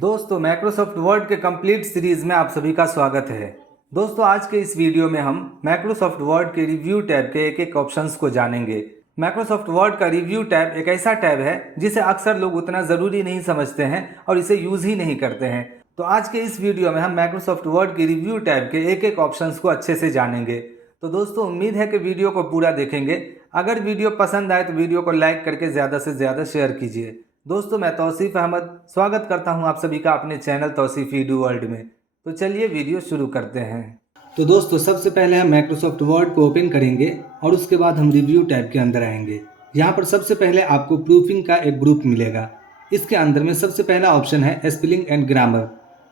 दोस्तों Microsoft word के complete series में आप सभी का स्वागत है। दोस्तों आज के इस वीडियो में हम माइक्रोसॉफ्ट वर्ड के रिव्यू टैब के एक एक ऑप्शंस को जानेंगे। माइक्रोसॉफ्ट वर्ड का रिव्यू टैब एक ऐसा टैब है जिसे अक्सर लोग उतना ज़रूरी नहीं समझते हैं और इसे यूज़ ही नहीं करते हैं। तो आज के इस वीडियो में हम माइक्रोसॉफ्ट वर्ड के रिव्यू टैब के एक एक ऑप्शंस को अच्छे से जानेंगे। तो दोस्तों उम्मीद है कि वीडियो को पूरा देखेंगे। अगर वीडियो पसंद आए तो वीडियो को लाइक करके ज़्यादा से ज़्यादा शेयर कीजिए। दोस्तों मैं तौसीफ अहमद स्वागत करता हूं आप सभी का अपने चैनल तौसीफ ईडू वर्ल्ड में। तो चलिए वीडियो शुरू करते हैं। तो दोस्तों सबसे पहले हम माइक्रोसॉफ्ट वर्ड को ओपन करेंगे और उसके बाद हम रिव्यू टैब के अंदर आएंगे। यहाँ पर सबसे पहले आपको प्रूफिंग का एक ग्रुप मिलेगा। इसके अंदर में सबसे पहला ऑप्शन है स्पेलिंग एंड ग्रामर।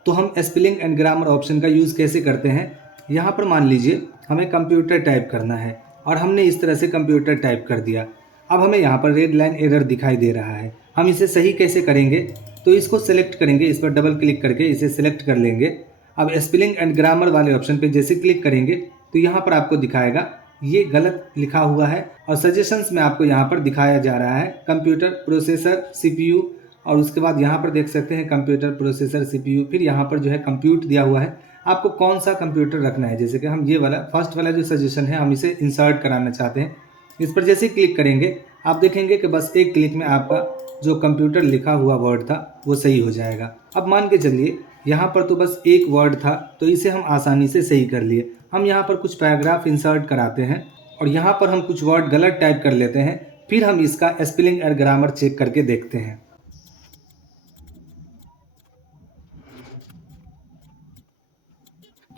तो हम स्पेलिंग एंड ग्रामर ऑप्शन का यूज़ कैसे करते हैं, यहाँ पर मान लीजिए हमें कंप्यूटर टाइप करना है और हमने इस तरह से कंप्यूटर टाइप कर दिया। अब हमें यहाँ पर रेड लाइन एरर दिखाई दे रहा है। हम इसे सही कैसे करेंगे, तो इसको सेलेक्ट करेंगे, इस पर डबल क्लिक करके इसे सेलेक्ट कर लेंगे। अब स्पेलिंग एंड ग्रामर वाले ऑप्शन पे जैसे क्लिक करेंगे तो यहाँ पर आपको दिखाएगा ये गलत लिखा हुआ है और सजेशंस में आपको यहाँ पर दिखाया जा रहा है कंप्यूटर प्रोसेसर CPU और उसके बाद यहाँ पर देख सकते हैं कंप्यूटर प्रोसेसर CPU, फिर यहाँ पर जो है कंप्यूट दिया हुआ है। आपको कौन सा कंप्यूटर रखना है, जैसे कि हम ये वाला फर्स्ट वाला जो सजेशन है हम इसे इंसर्ट कराना चाहते हैं। इस पर जैसे क्लिक करेंगे आप देखेंगे कि बस एक क्लिक में आपका जो कंप्यूटर लिखा हुआ वर्ड था वो सही हो जाएगा। अब मान के चलिए यहाँ पर तो बस एक वर्ड था तो इसे हम आसानी से सही कर लिए। हम यहाँ पर कुछ पैराग्राफ इंसर्ट कराते हैं और यहाँ पर हम कुछ वर्ड गलत टाइप कर लेते हैं, फिर हम इसका स्पेलिंग और ग्रामर चेक करके देखते हैं।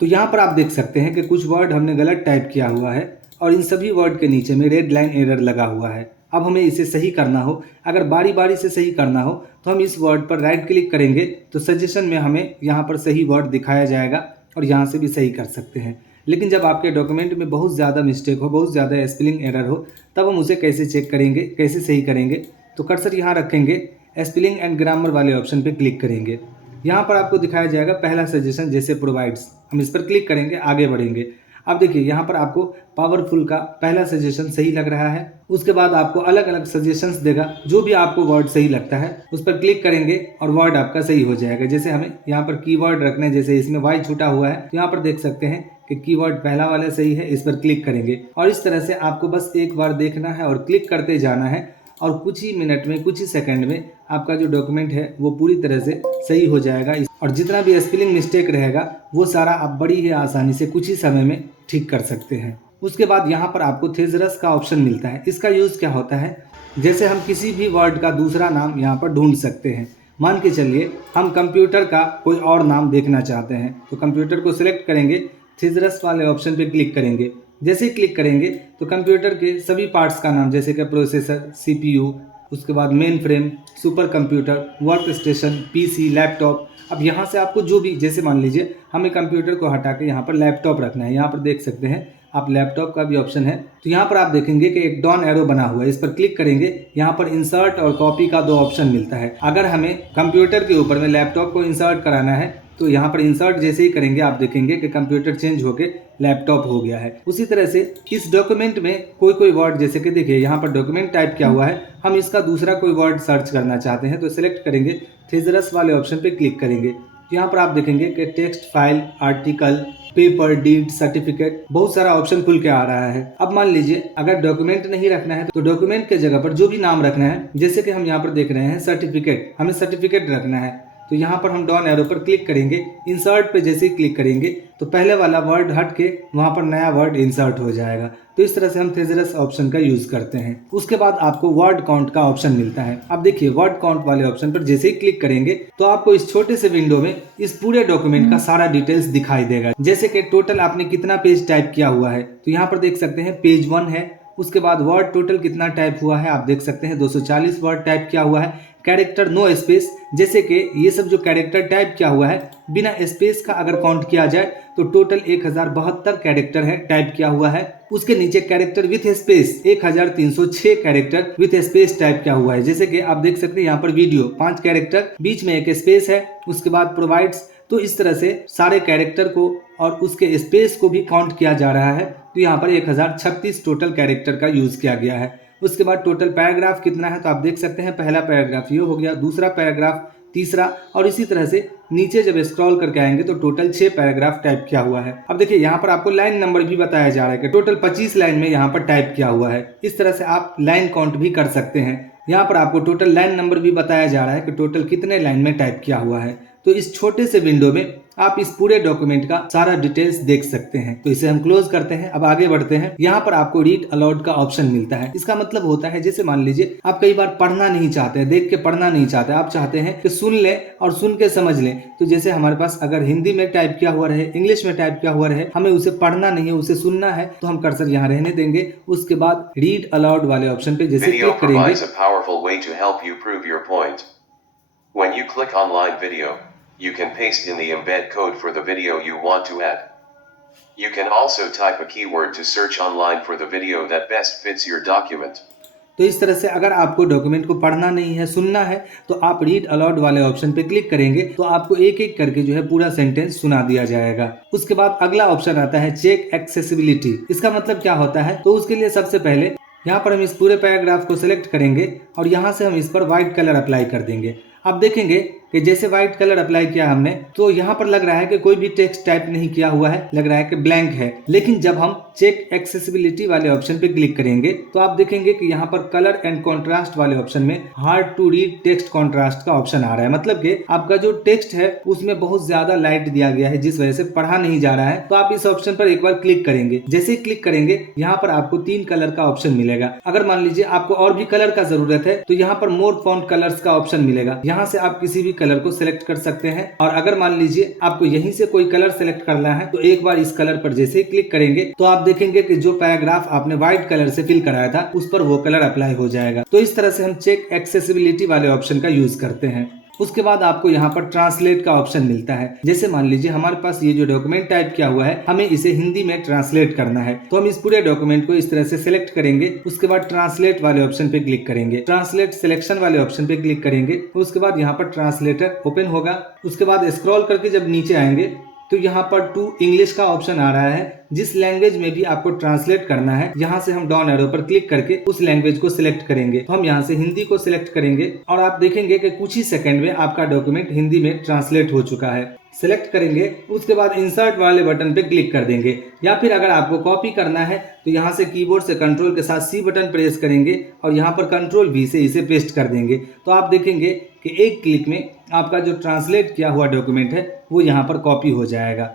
तो यहाँ पर आप देख सकते हैं कि कुछ वर्ड हमने गलत टाइप किया हुआ है और इन सभी वर्ड के नीचे में रेड लाइन एरर लगा हुआ है। अब हमें इसे सही करना हो, अगर बारी बारी से सही करना हो तो हम इस वर्ड पर राइट क्लिक करेंगे तो सजेशन में हमें यहाँ पर सही वर्ड दिखाया जाएगा और यहाँ से भी सही कर सकते हैं। लेकिन जब आपके डॉक्यूमेंट में बहुत ज़्यादा मिस्टेक हो, बहुत ज़्यादा स्पेलिंग एरर हो, तब हम उसे कैसे चेक करेंगे, कैसे सही करेंगे। तो कर्सर यहाँ रखेंगे, स्पेलिंग एंड ग्रामर वाले ऑप्शन पर क्लिक करेंगे। यहाँ पर आपको दिखाया जाएगा पहला सजेशन जैसे प्रोवाइड्स, हम इस पर क्लिक करेंगे, आगे बढ़ेंगे। अब देखिए यहाँ पर आपको पावरफुल का पहला सजेशन सही लग रहा है। उसके बाद आपको अलग अलग सजेशंस देगा, जो भी आपको वर्ड सही लगता है उस पर क्लिक करेंगे और वर्ड आपका सही हो जाएगा। जैसे हमें यहाँ पर कीवर्ड रखने, जैसे इसमें वाई छूटा हुआ है तो यहाँ पर देख सकते हैं कि कीवर्ड पहला वाला सही है, इस पर क्लिक करेंगे और इस तरह से आपको बस एक बार देखना है और क्लिक करते जाना है और कुछ ही मिनट में, कुछ ही सेकंड में आपका जो डॉक्यूमेंट है वो पूरी तरह से सही हो जाएगा। और जितना भी स्पेलिंग मिस्टेक रहेगा वो सारा आप बड़ी ही आसानी से कुछ ही समय में ठीक कर सकते हैं। उसके बाद यहाँ पर आपको थेसरस का ऑप्शन मिलता है। इसका यूज़ क्या होता है, जैसे हम किसी भी वर्ड का दूसरा नाम यहाँ पर ढूंढ सकते हैं। मान के चलिए हम कंप्यूटर का कोई और नाम देखना चाहते हैं तो कंप्यूटर को सिलेक्ट करेंगे, थेसरस वाले ऑप्शन पर क्लिक करेंगे। जैसे ही क्लिक करेंगे तो कंप्यूटर के सभी पार्ट्स का नाम, जैसे कि प्रोसेसर, CPU, उसके बाद main frame, super computer, work station, PC, laptop. अब यहाँ से आपको जो भी, जैसे मान लीजिए हमें कंप्यूटर को हटा के यहाँ पर लैपटॉप रखना है, यहाँ पर देख सकते हैं आप लैपटॉप का भी ऑप्शन है। तो यहाँ पर आप देखेंगे कि एक डाउन एरो बना हुआ है, इस पर क्लिक करेंगे। यहाँ पर इंसर्ट और कॉपी का दो ऑप्शन मिलता है। अगर हमें कंप्यूटर के ऊपर में लैपटॉप को इंसर्ट कराना है तो यहाँ पर इंसर्ट जैसे ही करेंगे आप देखेंगे कि कंप्यूटर चेंज होके लैपटॉप हो गया है। उसी तरह से इस डॉक्यूमेंट में कोई वर्ड, जैसे कि देखिए यहाँ पर डॉक्यूमेंट टाइप किया हुआ है, हम इसका दूसरा कोई वर्ड सर्च करना चाहते हैं तो सिलेक्ट करेंगे, थेसरस वाले ऑप्शन पे क्लिक करेंगे। यहाँ पर आप देखेंगे कि text, file, article, paper, deed, certificate, बहुत सारा ऑप्शन खुल के आ रहा है। अब मान लीजिए अगर डॉक्यूमेंट नहीं रखना है तो डॉक्यूमेंट के जगह पर जो भी नाम रखना है, जैसे कि हम यहाँ पर देख रहे हैं सर्टिफिकेट, हमें सर्टिफिकेट रखना है तो यहाँ पर हम डाउन एरो पर क्लिक करेंगे। इंसर्ट पे जैसे ही क्लिक करेंगे तो पहले वाला वर्ड हट के वहाँ पर नया वर्ड इंसर्ट हो जाएगा। तो इस तरह से हम थेसरस ऑप्शन का यूज करते हैं। उसके बाद आपको वर्ड काउंट का ऑप्शन मिलता है। अब देखिए वर्ड काउंट वाले ऑप्शन पर जैसे ही क्लिक करेंगे तो आपको इस छोटे से विंडो में इस पूरे डॉक्यूमेंट का सारा डिटेल्स दिखाई देगा, जैसे कि टोटल आपने कितना पेज टाइप किया हुआ है। तो यहाँ पर देख सकते हैं पेज 1 है। उसके बाद वर्ड टोटल कितना टाइप हुआ है आप देख सकते हैं 240 वर्ड टाइप किया हुआ है। कैरेक्टर नो स्पेस, जैसे कि ये सब जो कैरेक्टर टाइप किया हुआ है बिना स्पेस का अगर काउंट किया जाए तो टोटल 1072 कैरेक्टर है टाइप किया हुआ है। उसके नीचे character with space 1306 character with space type किया हुआ है। जैसे कि आप देख सकते हैं यहाँ पर वीडियो 5 कैरेक्टर, बीच में एक स्पेस है, उसके बाद प्रोवाइड्स। तो इस तरह से सारे कैरेक्टर को और उसके स्पेस को भी काउंट किया जा रहा है। तो यहाँ पर 1036 टोटल कैरेक्टर का यूज किया गया है। उसके बाद टोटल पैराग्राफ कितना है तो आप देख सकते हैं पहला पैराग्राफ ये हो गया, दूसरा पैराग्राफ तीसरा, और इसी तरह से नीचे जब स्क्रॉल करके आएंगे तो टोटल 6 पैराग्राफ टाइप किया हुआ है। अब देखिए यहाँ पर आपको लाइन नंबर भी बताया जा रहा है कि टोटल 25 लाइन में यहाँ पर टाइप किया हुआ है। इस तरह से आप लाइन काउंट भी कर सकते हैं। यहाँ पर आपको टोटल लाइन नंबर भी बताया जा रहा है कि टोटल कितने लाइन में टाइप किया हुआ है। तो इस छोटे से विंडो में आप इस पूरे डॉक्यूमेंट का सारा डिटेल्स देख सकते हैं। तो इसे हम क्लोज करते हैं। अब आगे बढ़ते हैं। यहाँ पर आपको रीड अलाउड का ऑप्शन मिलता है। इसका मतलब होता है, जैसे मान लीजिए आप कई बार पढ़ना नहीं चाहते, देख के पढ़ना नहीं चाहते, आप चाहते हैं कि सुन लें और सुन के समझ लें। तो जैसे हमारे पास अगर हिंदी में टाइप किया हुआ रहे, इंग्लिश में टाइप किया हुआ रहे, हमें उसे पढ़ना नहीं है, उसे सुनना है, तो हम कर्सर यहाँ रहने देंगे। उसके बाद रीड अलाउड वाले ऑप्शन पे जैसे क्लिक करेंगे, When you click online video, you can paste in the embed code for the video you want to add. You can also type a keyword to search online for the video that best fits your document. तो इस तरह से अगर आपको document को पढ़ना नहीं है, सुनना है, तो आप रीड अलाउड वाले ऑप्शन पे क्लिक करेंगे तो आपको एक एक करके जो है पूरा सेंटेंस सुना दिया जाएगा। उसके बाद अगला ऑप्शन आता है चेक एक्सेसिबिलिटी। इसका मतलब क्या होता है? तो उसके लिए सबसे पहले यहाँ पर हम इस पूरे पैराग्राफ को सिलेक्ट करेंगे और यहाँ से हम इस पर व्हाइट कलर अप्लाई कर देंगे। आप देखेंगे कि जैसे व्हाइट कलर अप्लाई किया हमने, तो यहाँ पर लग रहा है कि कोई भी टेक्स्ट टाइप नहीं किया हुआ है, लग रहा है कि ब्लैंक है। लेकिन जब हम चेक एक्सेसिबिलिटी वाले ऑप्शन पे क्लिक करेंगे तो आप देखेंगे कि यहाँ पर कलर एंड कॉन्ट्रास्ट वाले ऑप्शन में hard to read text contrast का ऑप्शन आ रहा है। मतलब कि आपका जो टेक्स्ट है उसमें बहुत ज्यादा लाइट दिया गया है, जिस वजह से पढ़ा नहीं जा रहा है। तो आप इस ऑप्शन पर एक बार क्लिक करेंगे। जैसे ही क्लिक करेंगे यहाँ पर आपको 3 कलर का ऑप्शन मिलेगा। अगर मान लीजिए आपको और भी कलर का जरूरत है तो यहाँ पर मोर फॉन्ट कलर्स का ऑप्शन मिलेगा। यहाँ से आप किसी भी कलर को सिलेक्ट कर सकते हैं। और अगर मान लीजिए आपको यहीं से कोई कलर सिलेक्ट करना है तो एक बार इस कलर पर जैसे ही क्लिक करेंगे तो आप देखेंगे कि जो पैराग्राफ आपने व्हाइट कलर से फिल कराया था उस पर वो कलर अप्लाई हो जाएगा। तो इस तरह से हम चेक एक्सेसिबिलिटी वाले ऑप्शन का यूज करते हैं। उसके बाद आपको यहाँ पर ट्रांसलेट का ऑप्शन मिलता है। जैसे मान लीजिए हमारे पास ये जो डॉक्यूमेंट टाइप किया हुआ है, हमें इसे हिंदी में ट्रांसलेट करना है, तो हम इस पूरे डॉक्यूमेंट को इस तरह से सिलेक्ट करेंगे। उसके बाद ट्रांसलेट वाले ऑप्शन पे क्लिक करेंगे, ट्रांसलेट सिलेक्शन वाले ऑप्शन पे क्लिक करेंगे। उसके बाद यहाँ पर ट्रांसलेटर ओपन होगा। उसके बाद स्क्रॉल करके जब नीचे आएंगे तो यहाँ पर टू इंग्लिश का ऑप्शन आ रहा है। जिस लैंग्वेज में भी आपको ट्रांसलेट करना है, यहाँ से हम डाउन एरो पर क्लिक करके उस लैंग्वेज को सिलेक्ट करेंगे। तो हम यहाँ से हिंदी को सिलेक्ट करेंगे और आप देखेंगे कि कुछ ही सेकंड में आपका डॉक्यूमेंट हिंदी में ट्रांसलेट हो चुका है। सिलेक्ट करेंगे, उसके बाद इंसर्ट वाले बटन पे क्लिक कर देंगे। या फिर अगर आपको कॉपी करना है तो यहाँ से कीबोर्ड से कंट्रोल के साथ सी बटन प्रेस करेंगे और यहाँ पर कंट्रोल वी से इसे पेस्ट कर देंगे। तो आप देखेंगे कि एक क्लिक में आपका जो ट्रांसलेट किया हुआ डॉक्यूमेंट है वो यहाँ पर कॉपी हो जाएगा।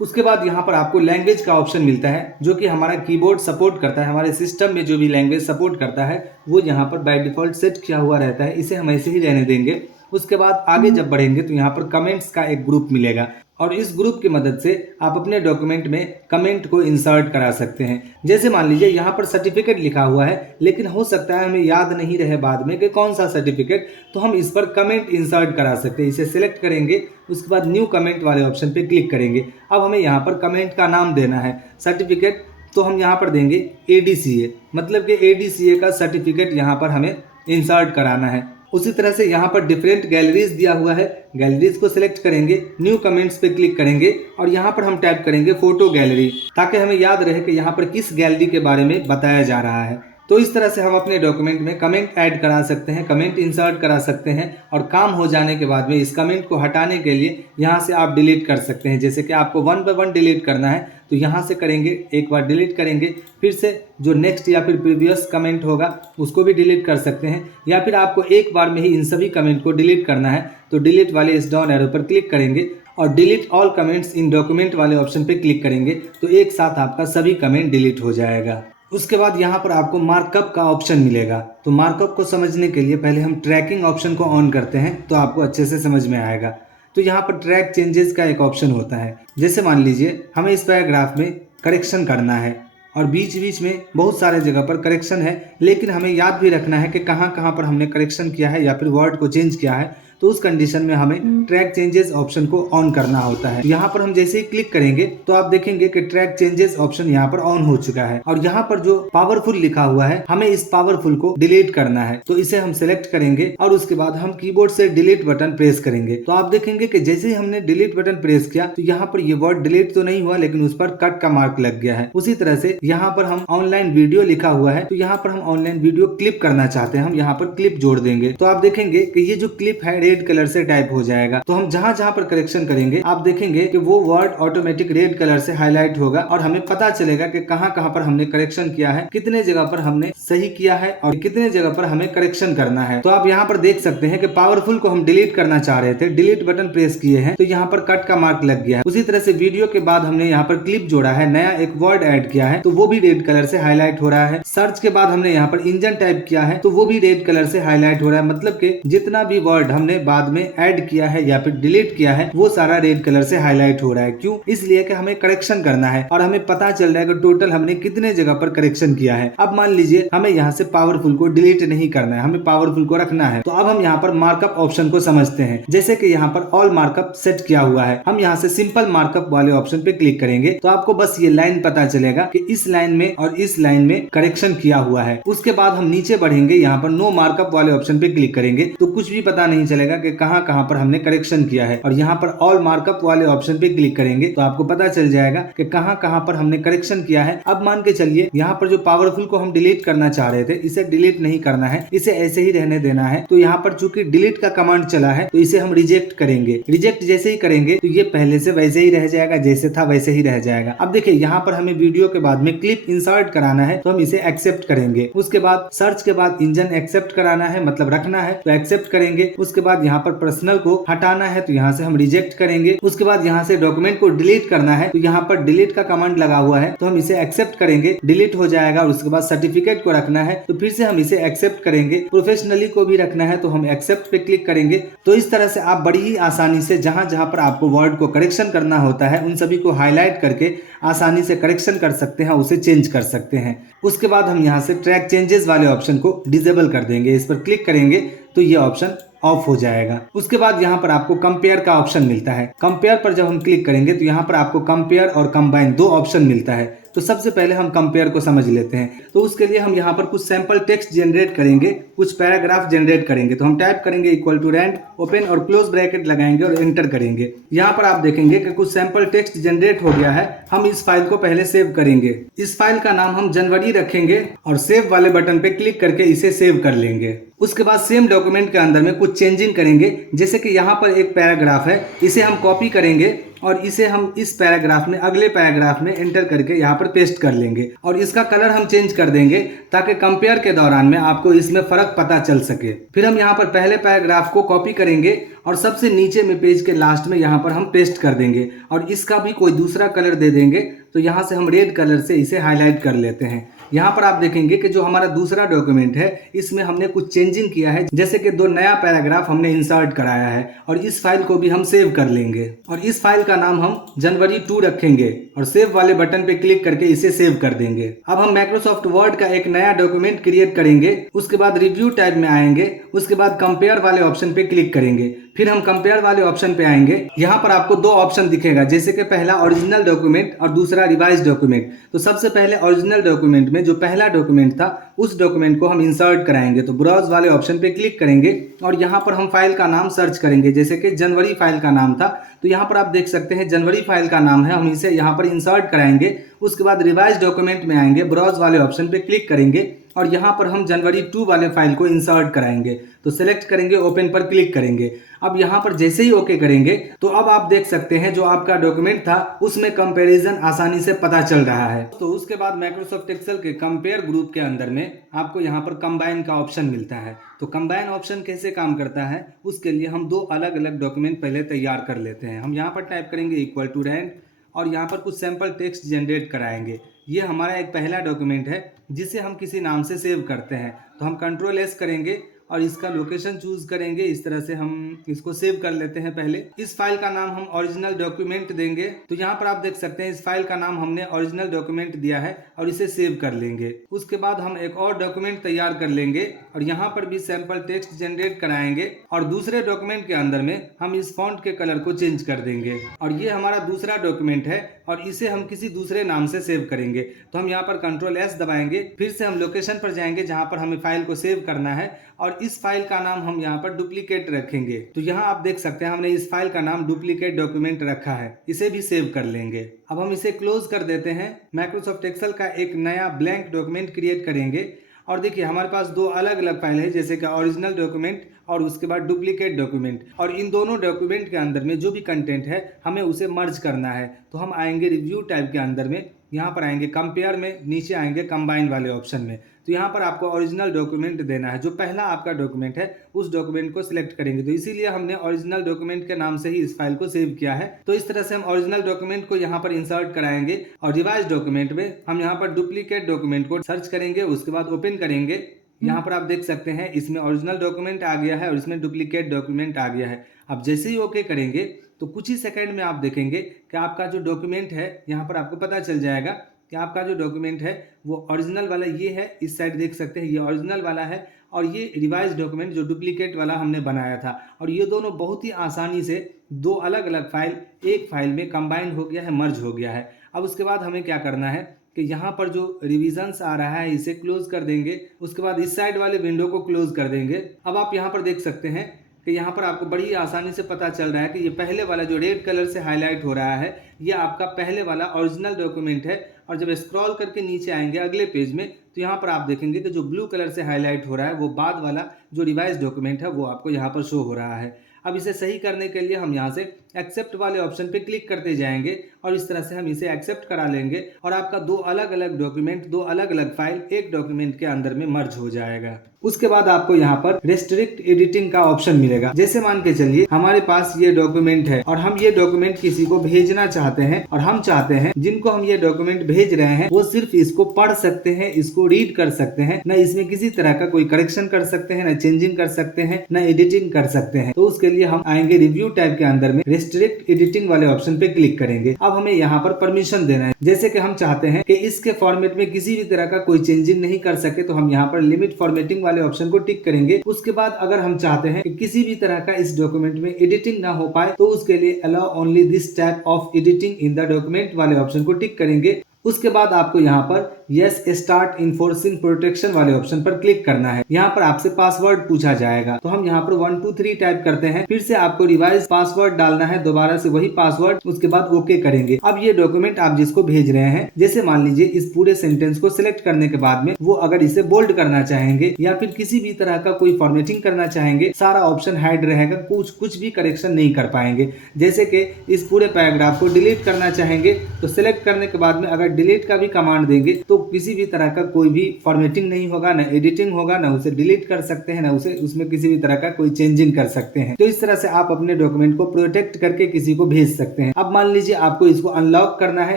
उसके बाद यहाँ पर आपको लैंग्वेज का ऑप्शन मिलता है, जो कि हमारा कीबोर्ड सपोर्ट करता है। हमारे सिस्टम में जो भी लैंग्वेज सपोर्ट करता है वो यहाँ पर बाय डिफॉल्ट सेट किया हुआ रहता है, इसे हम ऐसे ही रहने देंगे। उसके बाद आगे जब बढ़ेंगे तो यहाँ पर कमेंट्स का एक ग्रुप मिलेगा और इस ग्रुप की मदद से आप अपने डॉक्यूमेंट में कमेंट को इंसर्ट करा सकते हैं। जैसे मान लीजिए यहाँ पर सर्टिफिकेट लिखा हुआ है, लेकिन हो सकता है हमें याद नहीं रहे बाद में कि कौन सा सर्टिफिकेट, तो हम इस पर कमेंट इंसर्ट करा सकते हैं। इसे सिलेक्ट करेंगे, उसके बाद न्यू कमेंट वाले ऑप्शन पे क्लिक करेंगे। अब हमें यहाँ पर कमेंट का नाम देना है। सर्टिफिकेट तो हम यहाँ पर देंगे ADCA, मतलब कि ADCA का सर्टिफिकेट यहाँ पर हमें इंसर्ट कराना है। उसी तरह से यहाँ पर डिफरेंट गैलरीज दिया हुआ है, गैलरीज को सिलेक्ट करेंगे, न्यू कमेंट्स पे क्लिक करेंगे और यहाँ पर हम टाइप करेंगे फोटो गैलरी, ताकि हमें याद रहे कि यहाँ पर किस गैलरी के बारे में बताया जा रहा है। तो इस तरह से हम अपने डॉक्यूमेंट में कमेंट ऐड करा सकते हैं, कमेंट इंसर्ट करा सकते हैं और काम हो जाने के बाद में इस कमेंट को हटाने के लिए यहाँ से आप डिलीट कर सकते हैं। जैसे कि आपको 1 बाय 1 डिलीट करना है तो यहाँ से करेंगे, एक बार डिलीट करेंगे, फिर से जो नेक्स्ट या फिर प्रीवियस कमेंट होगा उसको भी डिलीट कर सकते हैं। या फिर आपको एक बार में ही इन सभी कमेंट को डिलीट करना है तो डिलीट वाले इस डाउन एरो पर क्लिक करेंगे और delete all comments in document वाले ऑप्शन पे क्लिक करेंगे तो एक साथ आपका सभी कमेंट डिलीट हो जाएगा। उसके बाद यहाँ पर आपको मार्कअप का ऑप्शन मिलेगा। तो मार्कअप को समझने के लिए पहले हम ट्रैकिंग ऑप्शन को ऑन करते हैं तो आपको अच्छे से समझ में आएगा। तो यहाँ पर ट्रैक चेंजेस का एक ऑप्शन होता है। जैसे मान लीजिए हमें इस पैराग्राफ में करेक्शन करना है और बीच बीच में बहुत सारे जगह पर करेक्शन है, लेकिन हमें याद भी रखना है कि कहाँ कहाँ पर हमने करेक्शन किया है या फिर वर्ड को चेंज किया है। तो उस कंडीशन में हमें ट्रैक चेंजेस ऑप्शन को ऑन करना होता है। यहाँ पर हम जैसे ही क्लिक करेंगे तो आप देखेंगे कि ट्रैक चेंजेस ऑप्शन यहाँ पर ऑन हो चुका है और यहाँ पर जो पावरफुल लिखा हुआ है हमें इस पावरफुल को डिलीट करना है। तो इसे हम सिलेक्ट करेंगे और उसके बाद हम कीबोर्ड से डिलीट बटन प्रेस करेंगे। तो आप देखेंगे कि जैसे ही हमने डिलीट बटन प्रेस किया तो यहाँ पर ये वर्ड डिलीट तो नहीं हुआ, लेकिन उस पर कट का मार्क लग गया है। उसी तरह से यहाँ पर हम ऑनलाइन वीडियो लिखा हुआ है तो यहाँ पर हम ऑनलाइन वीडियो क्लिप करना चाहते हैं, हम यहाँ पर क्लिप जोड़ देंगे। तो आप देखेंगे कि ये जो क्लिप है रेड कलर से टाइप हो जाएगा। तो हम जहां जहां पर करेक्शन करेंगे आप देखेंगे कि वो वर्ड ऑटोमेटिक रेड कलर से हाईलाइट होगा और हमें पता चलेगा कि कहां कहां पर हमने करेक्शन किया है, कितने जगह पर हमने सही किया है और कितने जगह पर हमें करेक्शन करना है। तो आप यहाँ पर देख सकते हैं कि पावरफुल को हम डिलीट करना चाह रहे थे, डिलीट बटन प्रेस किए हैं तो यहाँ पर कट का मार्क लग गया है। उसी तरह से वीडियो के बाद हमने यहाँ पर क्लिप जोड़ा है, नया एक वर्ड ऐड किया है तो वो भी रेड कलर से हाईलाइट हो रहा है। सर्च के बाद हमने यहाँ पर इंजन टाइप किया है तो वो भी रेड कलर से हाईलाइट हो रहा है। मतलब कि जितना भी वर्ड हमने बाद में ऐड किया है या फिर डिलीट किया है वो सारा रेड कलर से हाईलाइट हो रहा है। क्यों? इसलिए कि हमें करेक्शन करना है और हमें पता चल रहा है कि टोटल हमने कितने जगह पर करेक्शन किया है। अब मान लीजिए हमें यहाँ से पावरफुल को डिलीट नहीं करना है, हमें पावरफुल को रखना है। तो अब हम यहाँ पर मार्कअप ऑप्शन को समझते हैं। जैसे कि यहाँ पर ऑल मार्कअप सेट किया हुआ है, हम यहाँ से सिंपल मार्कअप वाले ऑप्शन पे क्लिक करेंगे तो आपको बस ये लाइन पता चलेगा कि इस लाइन में और इस लाइन में करेक्शन किया हुआ है। उसके बाद हम नीचे बढ़ेंगे, यहाँ पर नो मार्कअप वाले ऑप्शन पे क्लिक करेंगे तो कुछ भी पता नहीं चलेगा कि कहाँ कहाँ पर हमने करेक्शन किया है। और यहाँ पर ऑल मार्कअप वाले ऑप्शन पे क्लिक करेंगे तो आपको पता चल जाएगा कि कहाँ कहाँ पर हमने करेक्शन किया है। अब मान के चलिए यहाँ पर जो पावरफुल को हम डिलीट करना चाह रहे थे इसे डिलीट नहीं करना है, इसे ऐसे ही रहने देना है। तो यहाँ पर चूंकि डिलीट का कमांड चला है तो इसे हम रिजेक्ट करेंगे। रिजेक्ट जैसे ही करेंगे तो ये पहले से वैसे ही रह जाएगा, जैसे था वैसे ही रह जाएगा। अब देखिए यहाँ पर हमें वीडियो के बाद में क्लिप इंसर्ट कराना है तो हम इसे एक्सेप्ट करेंगे। उसके बाद सर्च के बाद इंजन एक्सेप्ट कराना है, मतलब रखना है तो एक्सेप्ट करेंगे। उसके बाद यहाँ पर पर्सनल को हटाना है तो यहाँ से हम रिजेक्ट करेंगे। उसके बाद यहाँ से डॉक्यूमेंट को डिलीट करना है तो यहाँ पर डिलीट का कमांड लगा हुआ है तो हम इसे एक्सेप्ट करेंगे, डिलीट हो जाएगा। और उसके बाद सर्टिफिकेट को रखना है तो फिर से हम इसे एक्सेप्ट करेंगे। प्रोफेशनली को भी रखना है तो हम एक्सेप्ट पे क्लिक करेंगे। तो इस तरह से आप बड़ी ही आसानी से जहां जहां पर आपको वर्ड को करेक्शन करना होता है उन सभी को हाईलाइट करके आसानी से करेक्शन कर सकते हैं, उसे चेंज कर सकते हैं। उसके बाद हम यहाँ से ट्रैक चेंजेस वाले ऑप्शन को डिसेबल कर देंगे। इस पर क्लिक करेंगे तो ये ऑप्शन ऑफ हो जाएगा। उसके बाद यहाँ पर आपको कंपेयर का ऑप्शन मिलता है। कंपेयर पर जब हम क्लिक करेंगे तो यहाँ पर आपको कंपेयर और कंबाइन दो ऑप्शन मिलता है। तो सबसे पहले हम कंपेयर को समझ लेते हैं। तो उसके लिए हम यहाँ पर कुछ सैंपल टेक्स्ट जनरेट करेंगे, कुछ पैराग्राफ जनरेट करेंगे। तो हम टाइप करेंगे इक्वल टू रैंड, ओपन और क्लोज ब्रैकेट लगाएंगे और एंटर करेंगे। यहाँ पर आप देखेंगे कि कुछ सैंपल टेक्स्ट जनरेट हो गया है। हम इस फाइल को पहले सेव करेंगे। इस फाइल का नाम हम जनवरी रखेंगे और सेव वाले बटन पे क्लिक करके इसे सेव कर लेंगे। उसके बाद सेम डॉक्यूमेंट के अंदर में कुछ चेंजिंग करेंगे। जैसे कि यहाँ पर एक पैराग्राफ है, इसे हम कॉपी करेंगे और इसे हम इस पैराग्राफ में अगले पैराग्राफ में एंटर करके यहाँ पर पेस्ट कर लेंगे और इसका कलर हम चेंज कर देंगे ताकि कंपेयर के दौरान में आपको इसमें फर्क पता चल सके। फिर हम यहाँ पर पहले पैराग्राफ को कॉपी करेंगे और सबसे नीचे में पेज के लास्ट में यहाँ पर हम पेस्ट कर देंगे और इसका भी कोई दूसरा कलर दे देंगे। तो यहाँ से हम रेड कलर से इसे हाईलाइट कर लेते हैं। यहाँ पर आप देखेंगे कि जो हमारा दूसरा डॉक्यूमेंट है इसमें हमने कुछ चेंजिंग किया है, जैसे कि दो नया पैराग्राफ हमने इंसर्ट कराया है और इस फाइल को भी हम सेव कर लेंगे और इस फाइल का नाम हम जनवरी 2 रखेंगे और सेव वाले बटन पे क्लिक करके इसे सेव कर देंगे। अब हम माइक्रोसॉफ्ट वर्ड का एक नया डॉक्यूमेंट क्रिएट करेंगे। उसके बाद रिव्यू टाइप में आएंगे। उसके बाद कंपेयर वाले ऑप्शन पे क्लिक करेंगे। फिर हम कंपेयर वाले ऑप्शन पे आएंगे। यहाँ पर आपको दो ऑप्शन दिखेगा, जैसे कि पहला ओरिजिनल डॉक्यूमेंट और दूसरा रिवाइज डॉक्यूमेंट। तो सबसे पहले ओरिजिनल डॉक्यूमेंट में जो पहला डॉक्यूमेंट था उस डॉक्यूमेंट को हम इंसर्ट कराएंगे। तो ब्राउज वाले ऑप्शन पे क्लिक करेंगे और यहाँ पर हम फाइल का नाम सर्च करेंगे, जैसे कि जनवरी फाइल का नाम था। तो यहाँ पर आप देख सकते हैं जनवरी फाइल का नाम है, हम इसे यहाँ पर इंसर्ट कराएंगे। उसके बाद रिवाइज डॉक्यूमेंट में आएंगे, ब्राउज वाले ऑप्शन पे क्लिक करेंगे और यहाँ पर हम जनवरी 2 वाले फाइल को इंसर्ट कराएंगे। तो सिलेक्ट करेंगे, ओपन पर क्लिक करेंगे। अब यहाँ पर जैसे ही ओके करेंगे तो अब आप देख सकते हैं जो आपका डॉक्यूमेंट था उसमें कंपैरिजन आसानी से पता चल रहा है। तो उसके बाद माइक्रोसॉफ्ट एक्सेल के कंपेयर ग्रुप के अंदर में आपको यहाँ पर कंबाइन का ऑप्शन मिलता है। तो कंबाइन ऑप्शन कैसे काम करता है, उसके लिए हम दो अलग अलग डॉक्यूमेंट पहले तैयार कर लेते हैं। हम यहाँ पर टाइप करेंगे इक्वल टू रैंड और यहाँ पर कुछ सैंपल टेक्स्ट जनरेट कराएंगे। ये हमारा एक पहला डॉक्यूमेंट है जिसे हम किसी नाम से सेव करते हैं। तो हम Ctrl+S करेंगे और इसका लोकेशन चूज करेंगे। इस तरह से हम इसको सेव कर लेते हैं। पहले इस फाइल का नाम हम ओरिजिनल डॉक्यूमेंट देंगे। तो यहाँ पर आप देख सकते हैं इस फाइल का नाम हमने ओरिजिनल डॉक्यूमेंट दिया है और इसे सेव कर लेंगे। उसके बाद हम एक और डॉक्यूमेंट तैयार कर लेंगे और यहाँ पर भी सैंपल टेक्स्ट जनरेट कराएंगे और दूसरे डॉक्यूमेंट के अंदर में हम इस फॉन्ट के कलर को चेंज कर देंगे और ये हमारा दूसरा डॉक्यूमेंट है और इसे हम किसी दूसरे नाम से सेव करेंगे। तो हम यहाँ पर Ctrl+S दबाएंगे, फिर से हम लोकेशन पर जाएंगे जहाँ पर हमें फाइल को सेव करना है और इस फाइल का नाम हम यहाँ पर डुप्लीकेट रखेंगे। तो यहाँ आप देख सकते हैं हमने इस फाइल का नाम डुप्लीकेट डॉक्यूमेंट रखा है, इसे भी सेव कर लेंगे। अब हम इसे क्लोज कर देते हैं। माइक्रोसॉफ्ट एक्सेल का एक नया ब्लैंक डॉक्यूमेंट क्रिएट करेंगे और देखिए हमारे पास दो अलग अलग फाइल है, जैसे कि ओरिजिनल डॉक्यूमेंट और उसके बाद डुप्लीकेट डॉक्यूमेंट, और इन दोनों डॉक्यूमेंट के अंदर में जो भी कंटेंट है हमें उसे मर्ज करना है। तो हम आएंगे रिव्यू टाइप के अंदर में, यहाँ पर आएंगे कंपेयर में, नीचे आएंगे कंबाइन वाले ऑप्शन में। तो यहाँ पर आपको ओरिजिनल डॉक्यूमेंट देना है, जो पहला आपका डॉक्यूमेंट है उस डॉक्यूमेंट को सिलेक्ट करेंगे। तो इसीलिए हमने ओरिजिनल डॉक्यूमेंट के नाम से ही इस फाइल को सेव किया है। तो इस तरह से हम ओरिजिनल डॉक्यूमेंट को यहाँ पर इंसर्ट कराएंगे और रिवाइज डॉक्यूमेंट में हम यहाँ पर डुप्लीकेट डॉक्यूमेंट को सर्च करेंगे, उसके बाद ओपन करेंगे। यहाँ पर आप देख सकते हैं इसमें ओरिजिनल डॉक्यूमेंट आ गया है और इसमें डुप्लीकेट डॉक्यूमेंट आ गया है। अब जैसे ही ओके करेंगे तो कुछ ही सेकंड में आप देखेंगे कि आपका जो डॉक्यूमेंट है, यहाँ पर आपको पता चल जाएगा कि आपका जो डॉक्यूमेंट है वो ओरिजिनल वाला ये है। इस साइड देख सकते हैं ये ओरिजिनल वाला है और ये रिवाइज डॉक्यूमेंट जो डुप्लीकेट वाला हमने बनाया था। और ये दोनों बहुत ही आसानी से दो अलग अलग फाइल एक फाइल में कंबाइन हो गया है, मर्ज हो गया है। अब उसके बाद हमें क्या करना है कि यहाँ पर जो रिविजन्स आ रहा है इसे क्लोज कर देंगे, उसके बाद इस साइड वाले विंडो को क्लोज कर देंगे। अब आप यहाँ पर देख सकते हैं कि यहाँ पर आपको बड़ी आसानी से पता चल रहा है कि ये पहले वाला जो रेड कलर से हाईलाइट हो रहा है ये आपका पहले वाला ओरिजिनल डॉक्यूमेंट है। और जब स्क्रॉल करके नीचे आएंगे अगले पेज में तो यहाँ पर आप देखेंगे कि जो ब्लू कलर से हाईलाइट हो रहा है वो बाद वाला जो रिवाइज डॉक्यूमेंट है वो आपको यहाँ पर शो हो रहा है। अब इसे सही करने के लिए हम यहाँ से एक्सेप्ट वाले ऑप्शन पे क्लिक करते जाएंगे और इस तरह से हम इसे एक्सेप्ट करा लेंगे और आपका दो अलग अलग डॉक्यूमेंट, दो अलग अलग फाइल एक डॉक्यूमेंट के अंदर में मर्ज हो जाएगा। उसके बाद आपको यहाँ पर रेस्ट्रिक्ट एडिटिंग का ऑप्शन मिलेगा। जैसे मान के चलिए हमारे पास ये डॉक्यूमेंट है और हम ये डॉक्यूमेंट किसी को भेजना चाहते हैं और हम चाहते हैं जिनको हम ये डॉक्यूमेंट भेज रहे हैं वो सिर्फ इसको पढ़ सकते हैं, इसको रीड कर सकते हैं, न इसमें किसी तरह का कोई करेक्शन कर सकते हैं, न चेंजिंग कर सकते हैं, न एडिटिंग कर सकते हैं। तो उसके लिए हम आएंगे रिव्यू टाइप के अंदर में रेस्ट्रिक्ट एडिटिंग वाले ऑप्शन पे क्लिक करेंगे। अब हमें यहाँ पर परमिशन देना है। जैसे कि हम चाहते हैं कि इसके फॉर्मेट में किसी भी तरह का कोई चेंजिंग नहीं कर सके तो हम यहाँ पर लिमिट फॉर्मेटिंग वाले ऑप्शन को टिक करेंगे। उसके बाद अगर हम चाहते हैं कि किसी भी तरह का इस डॉक्यूमेंट में एडिटिंग ना हो पाए तो उसके लिए allow only this type of editing in the document वाले ऑप्शन को टिक करेंगे। उसके बाद आपको यहाँ पर यस स्टार्ट इन्फोर्सिंग प्रोटेक्शन वाले ऑप्शन पर क्लिक करना है। यहाँ पर आपसे पासवर्ड पूछा जाएगा तो हम यहाँ पर 1 2 3 टाइप करते हैं, फिर से आपको रिवाइज पासवर्ड डालना है, दोबारा से वही पासवर्ड, उसके बाद ओके करेंगे। अब ये डॉक्यूमेंट आप जिसको भेज रहे हैं, जैसे मान लीजिए इस पूरे सेंटेंस को सिलेक्ट करने के बाद में वो अगर इसे बोल्ड करना चाहेंगे या फिर किसी भी तरह का कोई फॉर्मेटिंग करना चाहेंगे, सारा ऑप्शन हाइड रहेगा, कुछ भी करेक्शन नहीं कर पाएंगे। जैसे कि इस पूरे पैराग्राफ को डिलीट करना चाहेंगे तो सिलेक्ट करने के बाद में अगर डिलीट का भी कमांड देंगे तो किसी भी तरह का कोई भी फॉर्मेटिंग नहीं होगा, ना एडिटिंग होगा, ना उसे डिलीट कर सकते हैं, ना उसे उसमें किसी भी तरह का कोई चेंजिंग कर सकते हैं। तो इस तरह से आप अपने डॉक्यूमेंट को प्रोटेक्ट करके किसी को भेज सकते हैं। अब मान लीजिए आपको इसको अनलॉक करना है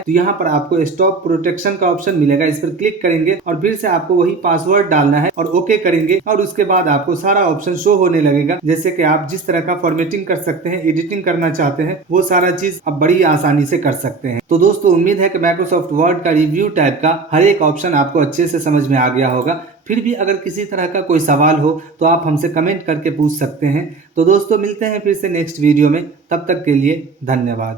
तो यहाँ पर आपको स्टॉप प्रोटेक्शन का ऑप्शन मिलेगा, इस पर क्लिक करेंगे और फिर से आपको वही पासवर्ड डालना है और ओके करेंगे और उसके बाद आपको सारा ऑप्शन शो होने लगेगा। जैसे कि आप जिस तरह का फॉर्मेटिंग कर सकते हैं, एडिटिंग करना चाहते हैं, वो सारा चीज अब बड़ी आसानी से कर सकते हैं। तो दोस्तों उम्मीद है कि माइक्रोसॉफ्ट वर्ड का रिव्यू टाइप का हर एक ऑप्शन आपको अच्छे से समझ में आ गया होगा। फिर भी अगर किसी तरह का कोई सवाल हो तो आप हमसे कमेंट करके पूछ सकते हैं। तो दोस्तों मिलते हैं फिर से नेक्स्ट वीडियो में, तब तक के लिए धन्यवाद।